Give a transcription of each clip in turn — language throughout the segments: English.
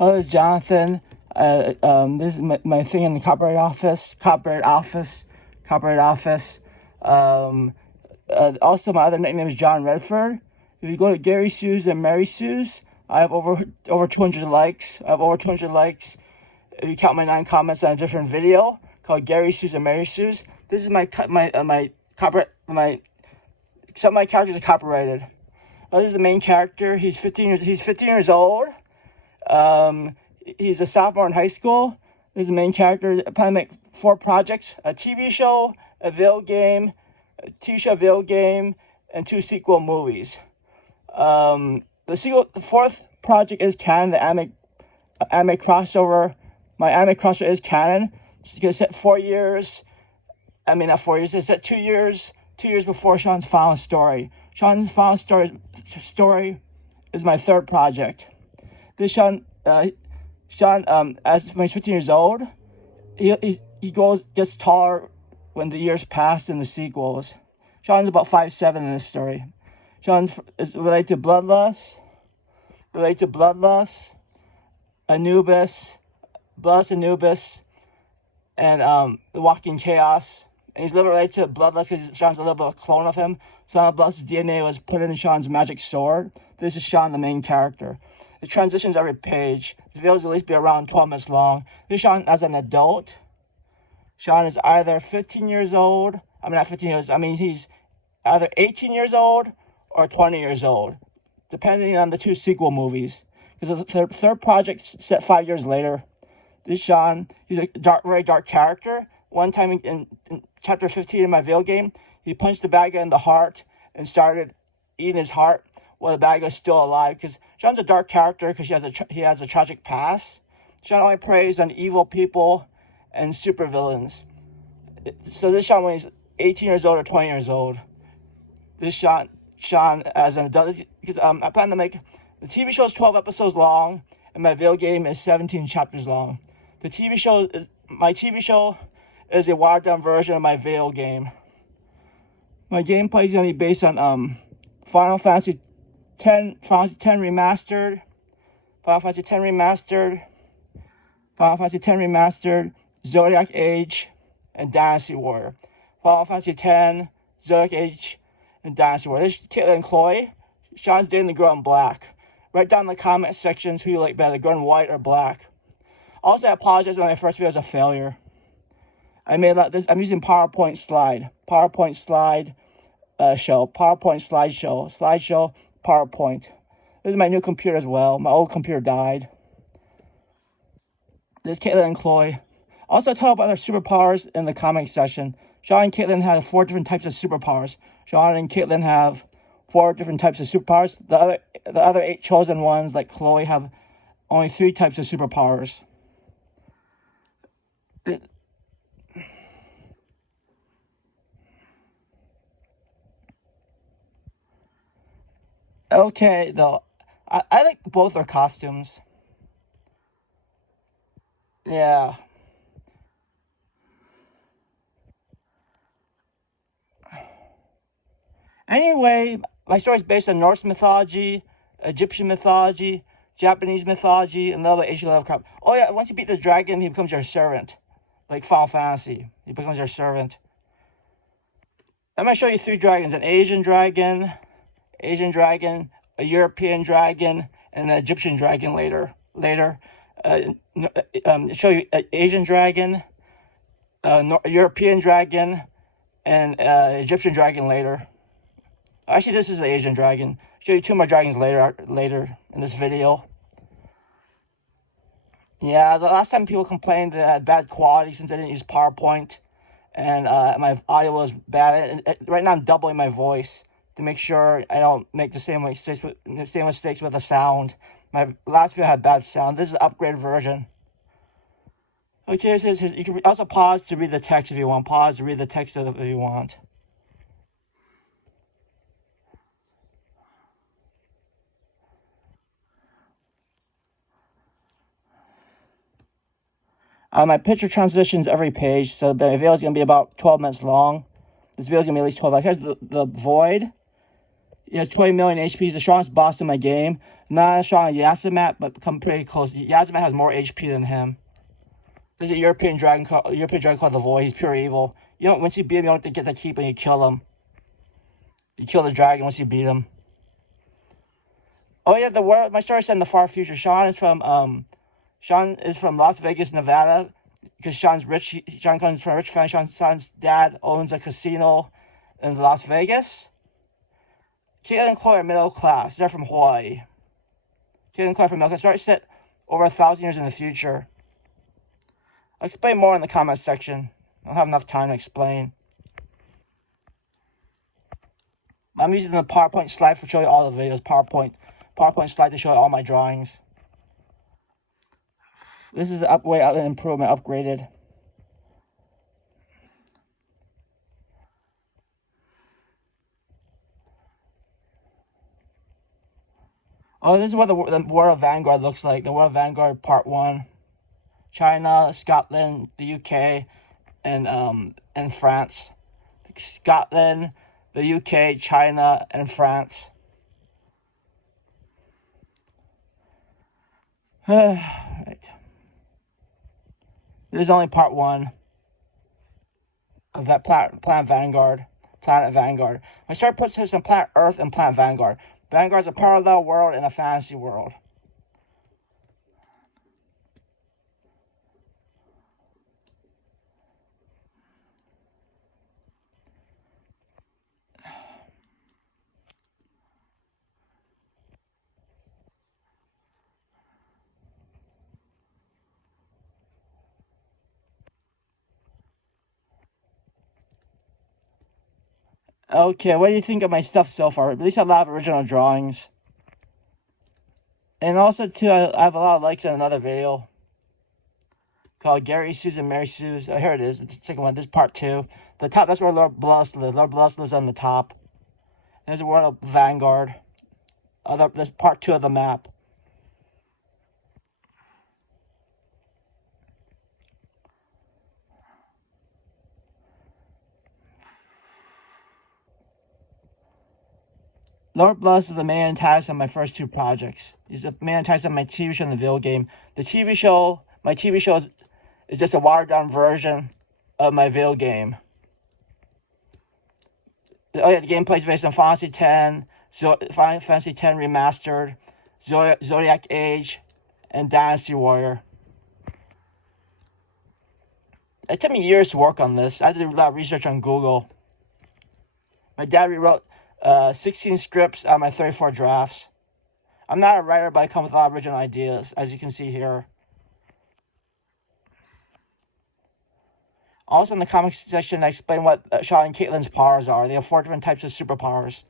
Hello, Jonathan. This is my thing in the copyright office. Also, my other nickname is John Redford. If you go to Gary Sue's and Mary Sue's, I have over 200 likes. If you count my 9 comments on a different video called Gary Sue's and Mary Sue's. This is my copyright. Some of my characters are copyrighted. This is the main character. He's 15 years old. He's a sophomore in high school. This is the main character. I plan to make 4 projects: a TV show, a video game, and 2 sequel movies. The 4th project is canon. The anime crossover. My anime crossover is canon. It's set 4 years. I mean, not 4 years. It's set 2 years. 2 years before Sean's final story. Sean's final story is my 3rd project. This Sean, as when he's 15 years old, he gets taller when the years pass in the sequels. Sean's about 5'7" in this story. Sean is related to Bloodlust, Anubis, and the Walking Chaos. And he's a little related to Bloodlust because Sean's a little bit of a clone of him. Some of Bloodlust's DNA was put in Sean's magic sword. This is Sean, the main character. It transitions every page. The videos will at least be around 12 minutes long. This is Sean as an adult. Sean is either 15 years old. He's either 18 years old or 20 years old, depending on the 2 sequel movies. Because the 3rd project set 5 years later. This Sean, he's a very dark character. One time in chapter 15 in my video game, he punched the bad guy in the heart and started eating his heart while the bad guy's still alive. Because Sean's a dark character because he has a tragic past. Sean only preys on evil people and supervillains. So this Sean, when he's 18 years old or 20 years old, this Sean as an adult, because I plan to make the TV show is 12 episodes long and my video game is 17 chapters long. My TV show is a watered down version of my video game. My gameplay is going to be based on Final Fantasy X Remastered, Zodiac Age, and Dynasty Warrior. Final Fantasy X, Zodiac Age, and Dynasty Warrior. This is Caitlin and Chloe. Sean's dating the girl in black. Write down in the comment sections who you like better, the girl in white or black. Also, I apologize when my first video was a failure. I'm using PowerPoint slideshow, PowerPoint. This is my new computer as well. My old computer died. This is Caitlin and Chloe. Also, tell about their superpowers in the comment section. Sean and Caitlin have 4 different types of superpowers. Sean and Caitlin have 4 different types of superpowers. The other 8 chosen ones, like Chloe, have only 3 types of superpowers. Okay, though, I like both their costumes. Yeah. Anyway, my story is based on Norse mythology, Egyptian mythology, Japanese mythology, and other Asian Lovecraft. Oh yeah, once you beat the dragon, he becomes your servant. Like Final Fantasy, he becomes your servant. I'm going to show you 3 dragons: an Asian dragon, a European dragon, and an Egyptian dragon later. Show you an Asian dragon, a European dragon, and an Egyptian dragon later. Actually, this is the Asian dragon. I'll show you 2 more dragons later in this video. Yeah, the last time people complained that I had bad quality since I didn't use PowerPoint, and my audio was bad. Right now I'm doubling my voice to make sure I don't make the same mistakes with the sound. My last video had bad sound. This is an upgraded version. Okay, you can also pause to read the text if you want. Pause to read the text if you want. My picture transitions every page, so the video is going to be about 12 minutes long. This video is going to be at least 12. Like, here's the void. He has 20 million HP. He's the strongest boss in my game. Not as strong as Yasumat, but come pretty close. Yasumat has more HP than him. There's a European dragon called the Void. He's pure evil. Once you beat him, you don't get to keep him. You kill him. You kill the dragon once you beat him. Oh yeah, my story set in the far future. Sean is from Las Vegas, Nevada, because Sean's rich. Sean comes from a rich family. Sean's dad owns a casino in Las Vegas. Caitlin and Chloe are middle class. They're from Hawaii. Caitlin and Chloe are from middle class. Story set over 1,000 years in the future. I'll explain more in the comments section. I don't have enough time to explain. I'm using the PowerPoint slide for showing all the videos. PowerPoint slide to show all my drawings. This is the improvement, upgraded. Oh, this is what the War of Vanguard looks like. The War of Vanguard Part 1. China, Scotland, the UK, and France. Scotland, the UK, China, and France. Right. This is only Part 1 of that Planet Vanguard. My story puts us on Planet Earth and Planet Vanguard. Vanguard's a parallel world and a fantasy world. Okay, what do you think of my stuff so far? At least a lot of original drawings. And also, too, I have a lot of likes on another video called Gary Sue's and Mary Sue's. Oh, here it is. It's the second one. This is Part 2. The top, that's where Lord Blust lives. Lord Blust lives on the top. And there's the World of Vanguard. There's Part 2 of the map. Lord Blust is the main antagonist on my first 2 projects. He's the main antagonist on my TV show and the video game. My TV show is just a watered-down version of my video game. Oh yeah, the gameplay is based on Final Fantasy X Remastered, Zodiac Age, and Dynasty Warrior. It took me years to work on this. I had to do a lot of research on Google. My dad rewrote 16 scripts out of my 34 drafts. I'm not a writer, but I come with a lot of original ideas, as you can see here. Also, in the comics section, I explain what Sean and Caitlin's powers are. They have 4 different types of superpowers.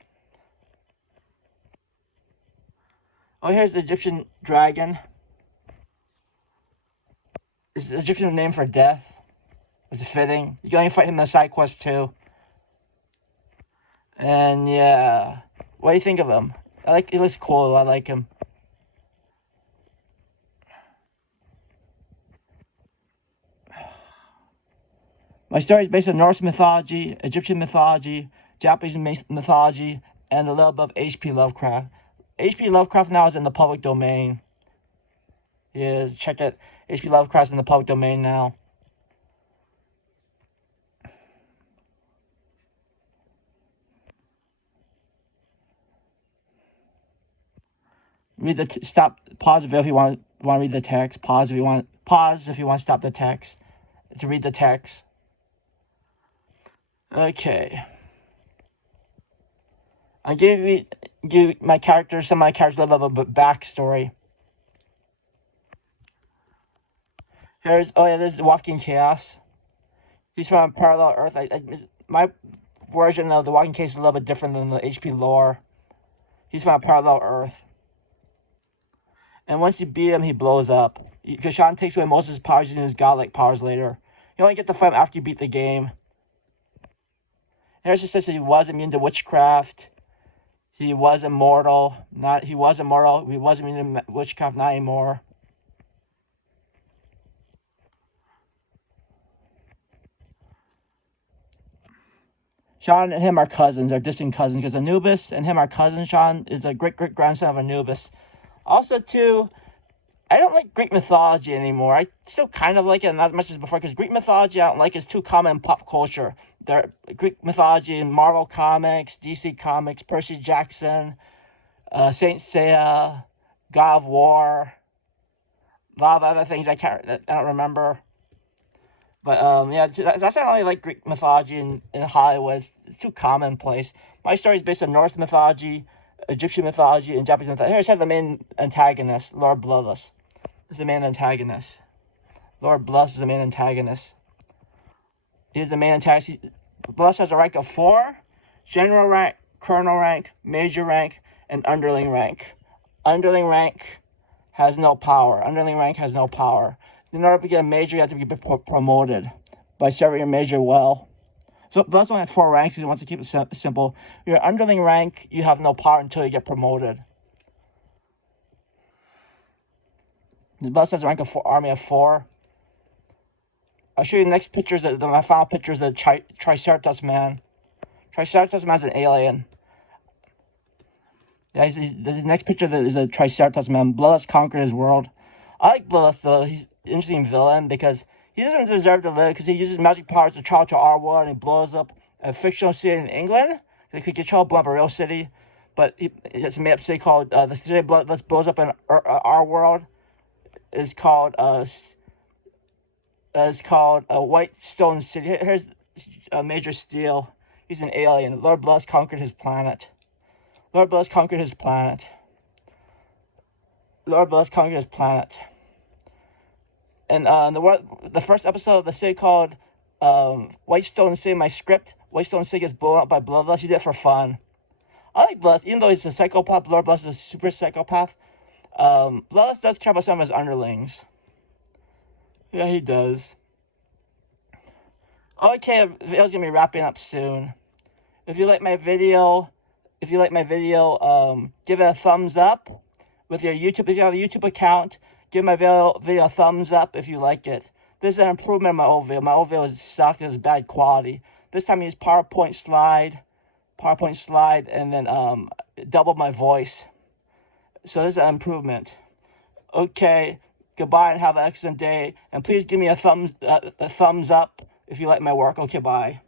Oh, here's the Egyptian dragon. It's the Egyptian name for death. It's fitting. You can only fight him in the side quest too. And yeah, what do you think of him? He looks cool. I like him. My story is based on Norse mythology, Egyptian mythology, Japanese mythology, and a little bit of H.P. Lovecraft. H.P. Lovecraft now is in the public domain. Yes, check it. H.P. Lovecraft's in the public domain now. Pause if you want to read the text. Pause if you want to stop the text to read the text. Okay. I give some of my characters a little bit of a backstory. This is Walking Chaos. He's from Parallel Earth. My version of the Walking Chaos is a little bit different than the HP lore. He's from a Parallel Earth. And once you beat him, he blows up. Because Sean takes away most of his powers using his godlike powers later. You only get to fight him after you beat the game. Here's just says that he was immune to witchcraft. He was immortal. He was immune to witchcraft, not anymore. Sean and him are cousins, are distant cousins, because Anubis and him are cousins. Sean is a great-great-grandson of Anubis. Also, too, I don't like Greek mythology anymore. I still kind of like it, not as much as before, because Greek mythology I don't like is too common in pop culture. Greek mythology in Marvel Comics, DC Comics, Percy Jackson, Saint Seiya, God of War, a lot of other things I don't remember. But yeah, that's why I only like Greek mythology in Hollywood. It's too commonplace. My story is based on Norse mythology, Egyptian mythology, and Japanese mythology. Here's the main antagonist, Lord Bloodless. Is the main antagonist. Lord Bless is the main antagonist. He's the main antagonist. Bless has a rank of 4, general rank, colonel rank, major rank, and underling rank. Underling rank has no power. Underling rank has no power. In order to get a major, you have to be promoted by serving your major well. So Bless only has 4 ranks. He wants to keep it simple. Your underling rank, you have no power until you get promoted. Bless has a rank of 4, army of 4. I'll show you the next pictures. My final picture is the Triceratops man. Triceratops man is an alien. Yeah, the next picture is a Triceratops man. Bloodless conquered his world. I like Bloodless though. He's an interesting villain because he doesn't deserve to live because he uses magic powers to travel to our world and he blows up a fictional city in England. He could control blow up a real city, but it's a made up city called the city Bloodless blows up in our world. Is called Whitestone City. Here's Major Steel. He's an alien. Lord Bless conquered his planet. Lord Bless conquered his planet. Lord Bless conquered his planet. And the first episode of the city called Whitestone City, my script, Whitestone City gets blown up by Bloodless. He did it for fun. I like Bloodless, even though he's a psychopath. Lord Bless is a super psychopath. Bloodless does care about some of his underlings. Yeah, he does. Okay, the video's gonna be wrapping up soon. If you like my video, give it a thumbs up. With your YouTube, if you have a YouTube account, give my video a thumbs up if you like it. This is an improvement in my old video. My old video sucked, it was bad quality. This time I used PowerPoint slide, and then double my voice. So this is an improvement. Okay, goodbye and have an excellent day. And please give me a thumbs up if you like my work. Okay, bye.